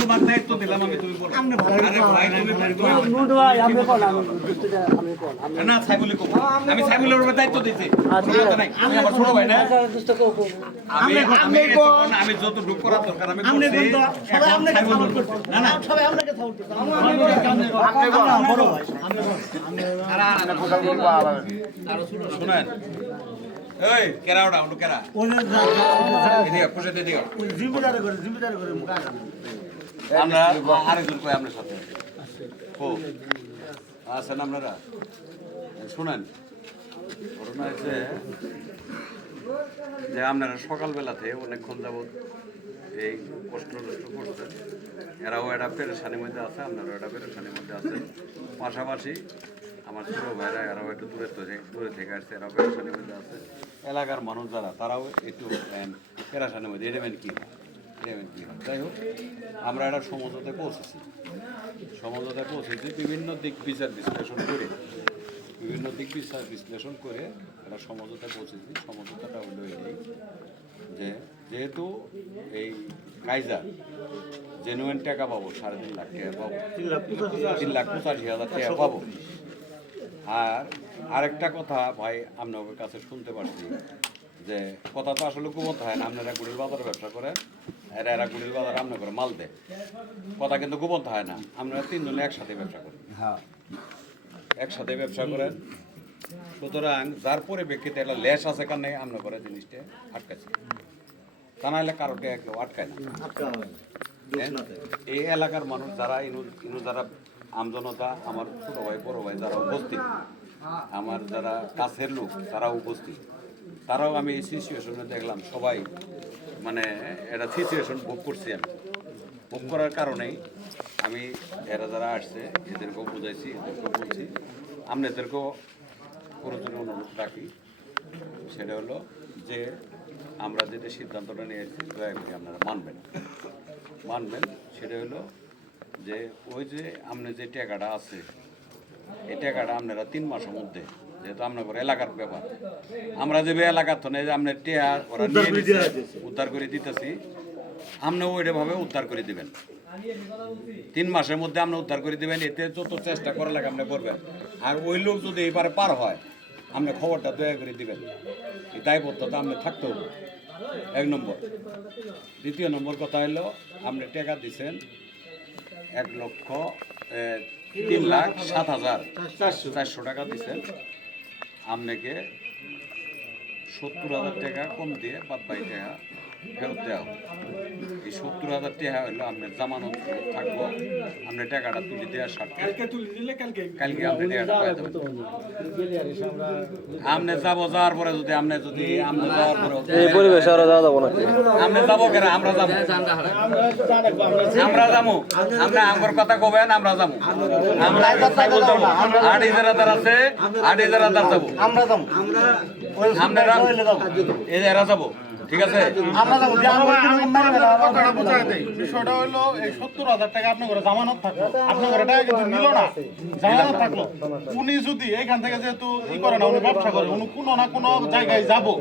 তোমার দায়িত্ব দিলাম আমি, তুমি বলো। আরে ভাই না সাইবুলি কো আমি সাইবুলের উপর দায়িত্ব দিয়েছি। সমস্যা নাই, আমি আমার ছোট ভাই না। আমি যত ঢুক করার দরকার আমি করছি। সবাই আপনাকে সাপোর্ট করছে। না না সবাই আপনাকে সাপোর্ট করছে। আমরা বড় ভাই। শুনেন এই কেরাওটা ওটা কেরা এদিকে পুষে দিও জিম্মেদারি করে মুখা আমরা আরেকজন কই আপনার সাথে ও আছেন আপনারা শুনেন ঘটনা হয়েছে যে আপনারা সকালবেলাতে অনেকক্ষণ যাবৎ এই কষ্ট করছেন, এরাও একটা পেরেশানির মধ্যে আছে, আপনারাও একটা পেরেশানির মধ্যে আছেন। পাশাপাশি আমার ছোটো ভাইরা এরাও একটু দূরে থেকে আসছে, এরাও পেরেশানির মধ্যে আছে। এলাকার মানুষ যারা তারাও একটু পেরেশানির মধ্যে এডেমেন্ট কী হয়। যাই হোক আমরা একটা সমঝোতায় পৌঁছেছি, বিভিন্ন দিক বিচার বিশ্লেষণ করে একটা সমঝোতায় পৌঁছেছি। সমঝোতাটা হলো এই যে যেহেতু এই কাইজার জেনুইন টাকা পাবো 3.5 লাখ টাকা পাবো, 3,85,000 টাকা পাবো। আর আরেকটা কথা ভাই আপনাদের কাছে শুনতে পাচ্ছি যে কথা তো আসলে গোপন হয় না, আপনারা গুড়ির বাজারে ব্যবসা করেন, এরা গুড়ির বাজারে আপনার করে মাল দেয়, কথা কিন্তু গোপন হয় না। আপনারা 3 জনে একসাথে ব্যবসা করেন, সুতরাং যার পরিপ্রেক্ষিতে একটা লেশ আছে কারণে আপনার করে জিনিসটা আটকাছে, তা নাহলে কারোকে কেউ আটকায় না। এই এলাকার মানুষ যারা ইনু যারা আমজনতা, আমার ছোটো ভাই বড়ো ভাই যারা উপস্থিত, আমার যারা কাছের লোক তারা উপস্থিত, তারাও আমি এই সিচুয়েশনে দেখলাম সবাই মানে একটা সিচুয়েশন ভোগ করছি। আমি ভোগ করার কারণেই আমি এরা যারা আসছে এদেরকেও বুঝাইছি, এদেরকেও বলছি, আপনাদেরকেও প্রয়োজনীয় অনুরোধ রাখি। সেটা হলো যে আমরা যেটা সিদ্ধান্তটা নিয়েছি দয়া করে আপনারা মানবেন। সেটা হলো যে ওই যে আপনার যে টাকাটা আছে এই টাকাটা আপনারা 3 মাসের মধ্যে, যেহেতু আপনার এলাকার ব্যাপার, আমরা যে এলাকার তো নেই যে আপনার টেয়া ওরা নিয়ে উদ্ধার করে দিতেছি, আপনি ওইটাভাবে উদ্ধার করে দিবেন। 3 মাসের মধ্যে আপনি উদ্ধার করে দিবেন, এতে যত চেষ্টা করা লাগে আপনি করবেন। আর ওই লোক যদি এবারে পার হয় আপনি খবরটা দয়া করে দিবেন, এই দায়বদ্ধতা আপনি থাকতে হবে 1 নম্বর। 2 নম্বর কথা হলো আপনি টাকা দিচ্ছেন 1,03,07,400 টাকা দিচ্ছেন, আপনাকে 70,000 টাকা কম দিয়ে বাদ বাকি টাকা ফেরত দেওয়া হবে। এই 70,000 টাকা হলো আপনার জামানত থাকবো, আপনার টাকাটা তুলে দেওয়ার স্বার্থে কালকে আপনি টাকাটা পাই দেবেন। আপনি যাওয়ার পরে যদি আপনি যাওয়ার পরে আপনি যাবো কেন, আমরা যাবো আপনি আমার কথা কবেন, আমরা যাবো, আমরা 8,000 আছে, 8,000 যাবো, আপনারা এই এরা যাবো, ঠিক আছে। বিষয়টা হলো এই 70,000 টাকা আপনার ঘরে জামানত থাকলো, আপনার ঘরে টাকা কিন্তু নিল না, জামানত থাকলো। উনি যদি এখান থেকে যেহেতু ই করে না, উনি ব্যবসা করে, উনি কোনো না কোনো জায়গায় যাবো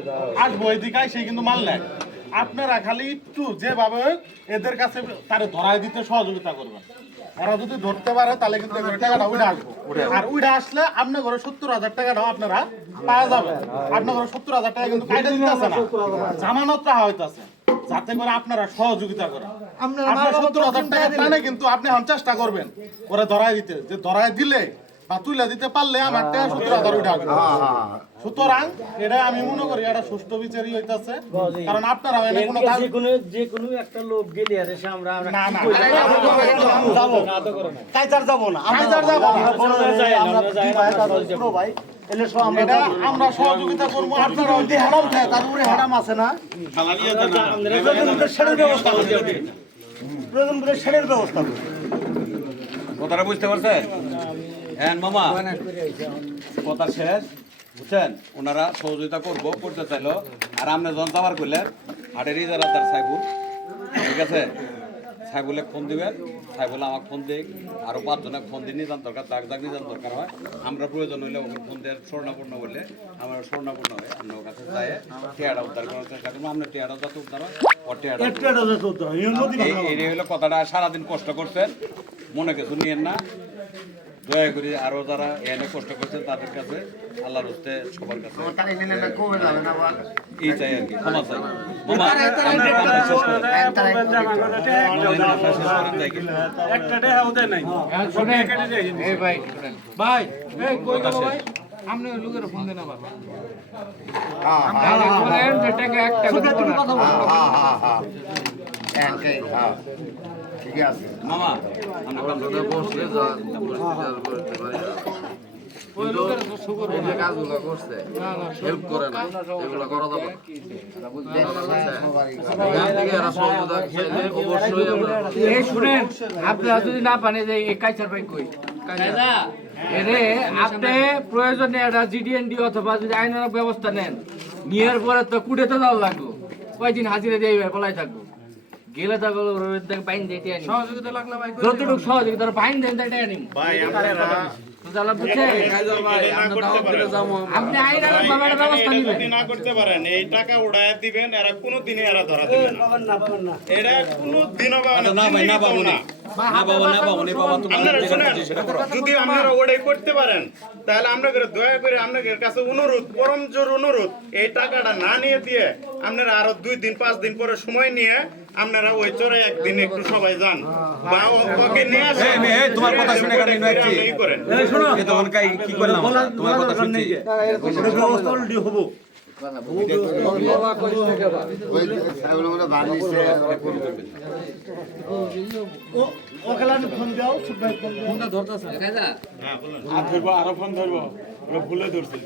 আসবো, এদিকে সেই কিন্তু মাল নেয়। আপনারা খালি একটু যেভাবে এদের কাছে তারে ধরাই দিতে সহযোগিতা করবেন। এরা যদি ধরতে পারে তাহলে কিন্তু টাকাটা উঠে আসবো, আর উঠে আসলে আপনার ঘরে 70,000 টাকাটাও আপনারা পাওয়া যাবে। আপনার ঘরে 70,000 টাকা কিন্তু কাইটা দিতেছে না, জামানত রাখা হইতেছে, যাতে করে আপনারা সহযোগিতা করেন। আপনার 70,000 টাকা টানে কিন্তু আপনি এখন চেষ্টা করবেন ওরা ধরাই দিতে, যে ধরাই দিলে বা তুলে দিতে পারলে আমার টাকা 70,000 উঠে আসবে। সুতরাং এটা আমি মনে করি এটা সুষ্ঠু বিচারই হইতাছে, কারণ আপনারা যে কোনো একটা লোক গেলে আর এসে আমরা আমরা সহযোগিতা করবো। আপনারা হ্যাডাম আছে না, শেডের ব্যবস্থা কথাটা বুঝতে পারছেন? হ্যাঁ মামা, কথা শেষ, বুঝছেন? ওনারা সহযোগিতা করতে চাইলো, আর আপনি যখন যাবার করলেন 8,000 সাইবুল, ঠিক আছে, সাইবুলে ফোন দিবেন, সাইবুলে আমাকে ফোন দিই, আরও 5 জনের ফোন দিয়ে নিজান দরকার, দাগ দাগ নিজান দরকার হয়, আমরা প্রয়োজন হইলে ওকে ফোন দিয়ে স্বর্ণাপূর্ণ বললে আমার স্বর্ণাপূর্ণ হয়, আমরা ওর কাছে যাই টিয়াটা উদ্ধার করার চেষ্টা করবো, আমরা টিয়াটা যাতে উদ্ধার হয় ওর টিয়াটা এই হলো কথাটা। সারাদিন কষ্ট করছেন, মনে কিছু নিয়েন না, দয়া করি আরো যারা এনে কষ্ট করছেন তাদের কাছে আল্লাহর হস্তে সবার কাছে এই চাই আর কি, ক্ষমা চাই। মামা, আমরা কথা শেষ করেন। ঠিক আছে মামা, আমরা কথা বসলে কাজগুলো করছে হেল্প করে না, এগুলো করা যাবে শুনেন, আপনারা যদি না পানে যে এই কাইচার ভাই কই এরে আপনি প্রয়োজনে একটা জিডিএনডি অথবা যদি আইনের ব্যবস্থা নেন, নিয়ার পরে তো কুড়েতে যাওয়া লাগলো, কয়দিন হাজিরা দিয়ে পলাই থাকবো, গেলে তো বাইন দিতে আনি সহযোগিতা লাগলে ভাই যতটুকু সহযোগিতা বাইন দেন তাই আনি ভাই আপনি আইনের ব্যবস্থা নেবেন না করতে পারেন, এই টাকা উড়ায় দিবেন, এরা কোনোদিনই এরা ধরা দিবে না, এটা কোনোদিনও পাবেন না, না পাবো না। যদি আপনারা ওটাই করতে পারেন তাহলে আপনাদের দয়া করে আপনাদের কাছে অনুরোধ, পরম জোর অনুরোধ, এই টাকাটা না নিয়ে দিয়ে আপনারা আরো 2 দিন 5 দিন পরে সময় নিয়ে আপনারা ওই চোরে একদিন একটু সবাই যান বা ওকে নিয়ে আসেন। তোমার কথা শুনে কানে নয়টি করেন এই তখন কি করলাম তোমার কথা শুনছি ব্যবস্থা অলরেডি হবো। ওই ছাগল মনে বানিয়েছে ওখানে ফোন দাও, ফোনটা ধরতেছে আর ধরবো, আরো ফোন ধরবো, ওরা ভুলে ধরছে।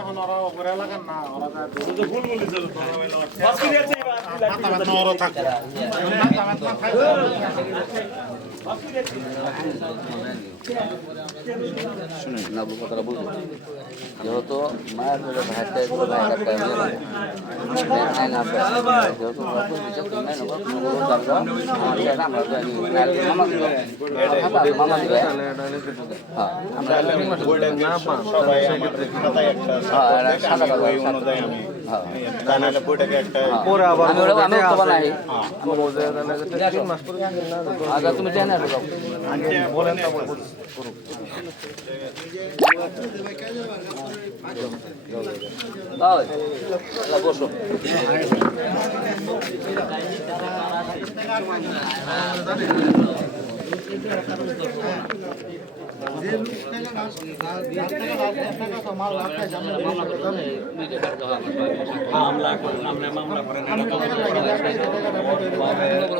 এখন ওরা ওপরে এলাকার না, ওরা ভুল বলেছে, ওরা থাকে শুনেন না কথাটা বলবো, যেহেতু মায়ের ভাইটা তুমি জানা বলেন বসো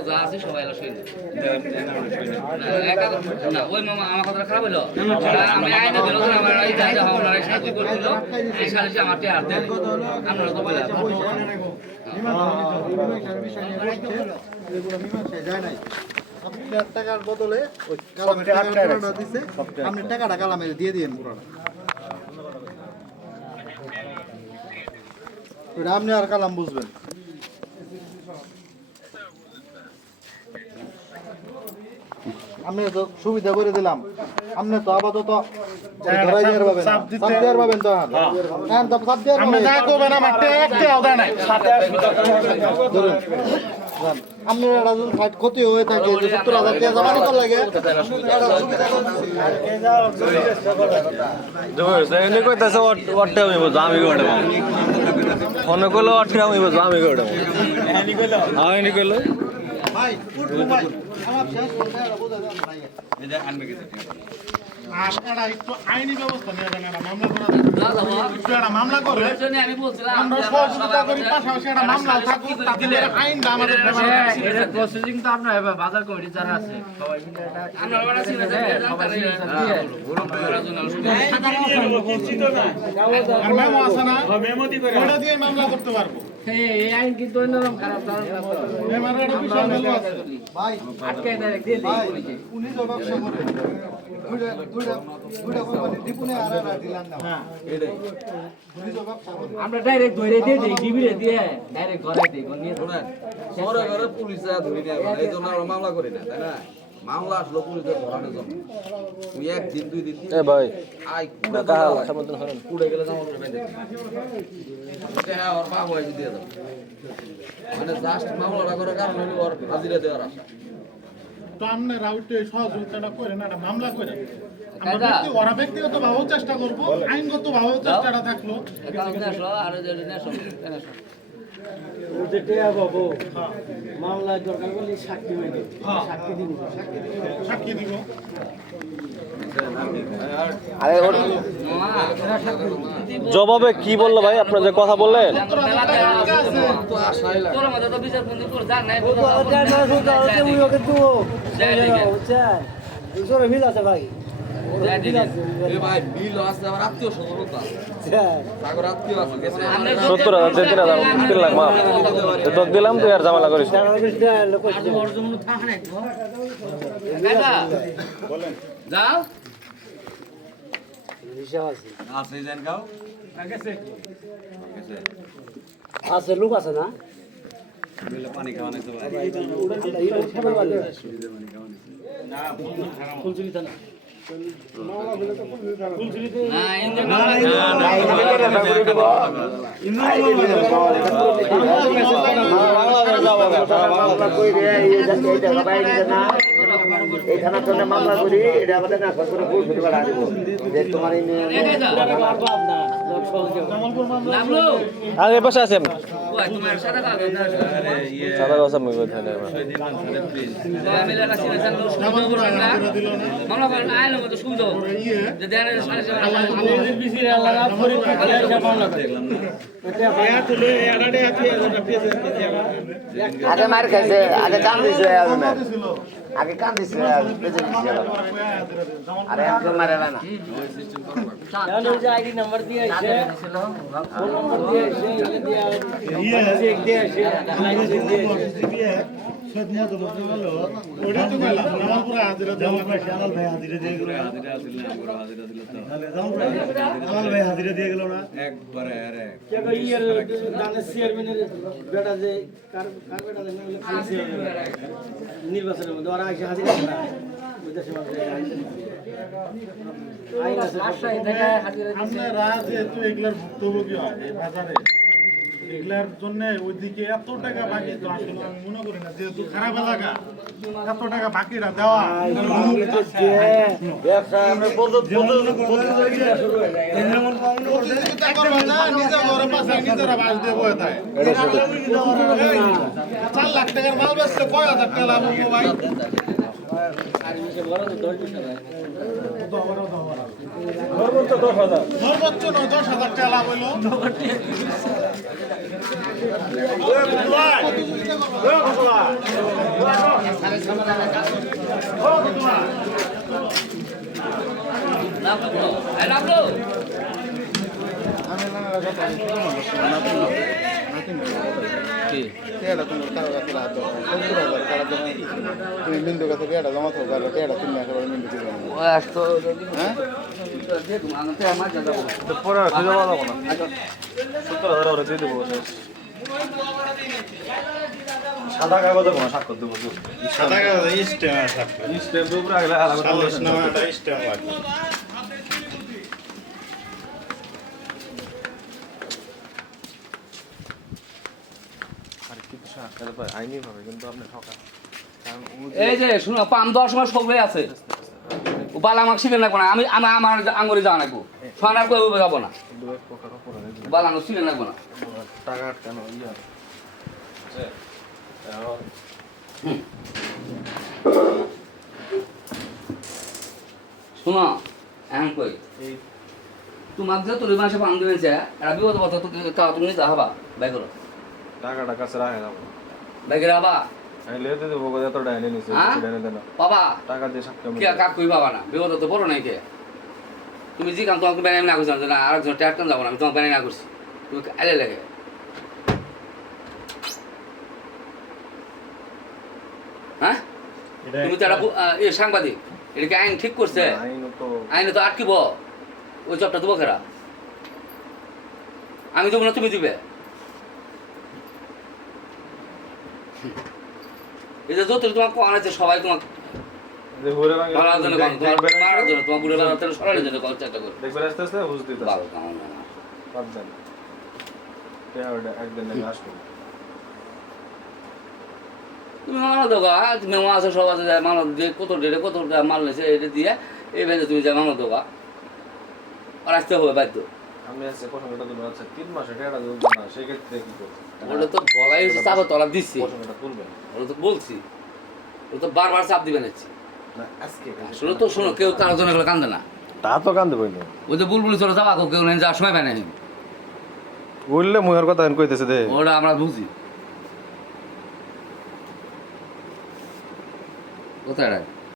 যা আছে সবাই ওই মামা আমার কথা খারাপ হলো, আমি আইনে বেরো আমার সাহায্য করছিল, এই সালিশে আমার হাত দেয় আপনারা তো বলে আপনার টাকার বদলে ওই কালামের টাকাটা দিছে, আপনি টাকাটা কালামে দিয়ে দিয়েন পুরোটা, ওটা আপনি আর কালাম বুঝবেন। আমি তো সুবিধা করে দিলাম, আপনি তো আপাতত ধরাই দেওয়ার পাবেন, চাপ দেওয়ার পাবেন তো হ্যাঁ তো চাপ দেওয়ার আপনি যা করবেন আমার একটা আওদা নাই। ধরুন আপনি একটা যদি ফাইট ক্ষতি হয়ে থাকে যে 70,000 টাকা জমা নিতে লাগে ভাই আমার শেষ কথা বুঝা দেন ভাই আনবে গেছে আপনারা একটু আইনি ব্যবস্থা নিয়ে যান, একটা মামলা করা একটু একটা মামলা করে আমি বলছিলাম আমরা সহযোগিতা করি, পাশাপাশি একটা মামলা থাকুক, তাহলে আইনটা আমাদের ফেভারে থাকবে। এটা প্রসেসিং তো আপনার এবার বাজার কমিটি যারা আছে সবাই মিলে এটা আমরা বলা ছিল যে আর মেমো আছে না, ওটা দিয়ে মামলা করতে পারবো। এই আইন কিন্তু অন্যরকম খারাপ এবারে একটা বিষয় হলো আছে। ভাই আটকে ডাইরেক্ট দিয়ে ভাই দিই পুলিশে। উনি তো ব্যবসা করে দুইটা কোম্পানি ডিপুনে আর দিলাম না হ্যাঁ উনি তো ব্যবসা করে আমরা ডাইরেক্ট ধরে দিয়ে দিই ডিবিরে দিয়ে ডাইরেক্ট ঘরে দিই নিয়ে শহরে ঘরে পুলিশ ধরে নিয়ে আসবে এই জন্য আমরা মামলা করি না তাই না মামলা আসলো পুলিশের ধরানোর জন্য তুই একদিন 2 দিন এ ভাই আই কুড়ে গেলে জামা করে বেঁধে হ্যাঁ ওর বাবা এসে দিয়ে দাও মানে জাস্ট মামলাটা করার কারণ হলো ওর হাজিরা দেওয়ার আশা তো আপনি রাউটে সহযোগিতাটা করেন একটা মামলা করেন কাকা। ওরা ব্যক্তিগত ভাবেও চেষ্টা করবো আইনগত ভাবেও চেষ্টাটা থাকলো একাউন্ট নিয়ে আসো আর যেটা নিয়ে আসো ওদের টেয়া পাবো মামলায় দরকার বলে সাক্ষী হয়ে যাবে সাক্ষী দিব সাক্ষী দিব জবাবে কি বললো ভাই আপনার যে কথা বললেন তো আশাই লাগে তোর মধ্যে তো বিচার বন্ধু করে যাক নাই মিল আছে ভাই এ ভাই বিল আছে আমার আত্মীয় স্বজনতা সাগর আত্মীয় আছে গেছে 70,000 3 লাখ মাপ তো দিলাম তুই আর ঝামেলা করিস না। যাও আছে জান গাও আছে লোক আছে না দিলে পানি খাওয়া নাই তো ভাই না ইন্দে এইখানে তো মামলা করি এটা আমাদের না করে ভুল হতে পারে যে তোমার এই নামলো আগে বসে আছেন ওই তোমার সাদা কাগজ না সাদা কথা মই কথা না মিলে রাখছি না জানো সুন্দর করে না মামলা করে না আইলো তো সুন্দর যে দেনের সাথে বিসির আল্লাহ পরীক্ষা করে এসে মামলা করে আগে মার খাইছে আগে কাম দিছে আগে কাম দিছে বেজে দিছে আরে একদম মারে না জানো যে আইডি নাম্বার দিয়ে আইছে ফোন নাম্বার দিয়ে আইছে চেক দিয়ে আইছে লাইন চেক দিয়ে আইছে ওটা তো বললাম নামালপুরে হাজিরা দেওয়া একবারে আরে কে কই ইয়ার দানের চেয়ারম্যানের বেটা যে কার বেটা যে নির্বাচনের মধ্যে ওরা আইসে হাজির আছে না ওই দেশে আইন আছে আপনারা যেহেতু এগুলার ভুক্তভোগী হয় এই বাজারে এগুলার জন্য ওইদিকে এত টাকা বাকি তো আসলে আমি মনে করি না যেহেতু খারাপ এলাকা এত টাকা বাকিরা দেওয়া প্রতিযোগিতা করবে না নিজে ঘরে পাশে নিজেরা বাস দিয়ে বয়ে থাকে 4 লাখ টাকার মাল বেচতে কয় হাজার টাকা লাভ হবো ভাই সর্বোচ্চ 10,000 টাকা লাভ হইলো নামলো এই নামলো তুমি বিন্দু কাছে টেয়াটা জমা থাকো আর টেয়াটা তুমি একেবারে বিন্দু দিবে ওই আসতো হ্যাঁ যে তুমি আনতে আমার যা যাবো পরে খুঁজে পাওয়া যাবো না 70,000 ওরে দিয়ে দেবো সাদা কাগজে কোনো স্বাক্ষর দেবো সাদা কাগজ স্টেম আছে স্টেপ উপরে আগলে আলাদা নামাটা স্টেম লাগে আইনি ভাবে কিন্তু আপনি ঠকা এই যে শুনো পাম দেওয়ার সময় সবাই আছে ও বালা আমাকে শিখে রাখবো না আমি আমি আমার আঙুরে যাওয়া রাখবো সোনার কই যাবো না বালা আমার শিখে রাখবো না টাকা কেন ইয়া শুনো এখন কই তোমার যে তোর মাসে পাম দেবেন এটা বিপদ কথা তুমি নিতে হবা বাই করো টাকাটা কাছে রাখে যাবো বাইকে রাবা আমি লেতে দেবো এত ডাইনে নিছে হ্যাঁ? ডাইনে দেন বাবা টাকা দিয়ে সাক্ষর কে কাক কই বাবা না বিপদ তো বড় নাই কে তুমি জি কাম তোমাকে বেনাই না করছো না আরেকজন ট্যাট কাম যাবো না আমি তোমাকে বেনাই না করছি তুমি আইলে লাগে তুমি তো একটা সাংবাদিক, এটা কি আইন ঠিক করছে? আইনে তো আটকিব, ওই জবটা দেবো কেরা? আমি দেবো না, তুমি দিবে? এই যে যত তোমার কোন আছে সবাই তোমার মারার জন্য তোমার মারার জন্য তোমার বুড়ে বেড়াতে সরানোর জন্য চেষ্টা করে দেখবেন আস্তে আস্তে বুঝ দিতে ভালো কামন না। পারবেন একদিন লেগে আসবো তুমি মানো দোকা, তুমি আছে সব আছে মানো দিয়ে কত ডেটে কত মাল নিয়েছে এটা দিয়ে এই ভেঙে তুমি যা মানো দোকা আর আসতে হবে বাধ্য। আমি আছে প্রসঙ্গটা তুলবেন আচ্ছা 3 মাসে টাকাটা দেবো না সেক্ষেত্রে কি করবো? ওটা তো বলাই হচ্ছে চাপে তলা দিচ্ছি, প্রসঙ্গটা তুলবেন ওটা তো বলছি, ওটা তো বারবার চাপ দিবে নাচ্ছি। না আজকে আসলে তো শোনো, কেউ কারোর জন্য এগুলো কান্দে না। তা তো কান্দে বইল ওই যে বুলবুলি চলে যাবা কেউ নেই, যাওয়ার সময় পায় না, বললে মুহের কথা কইতেছে দে ওটা আমরা বুঝি কোথায়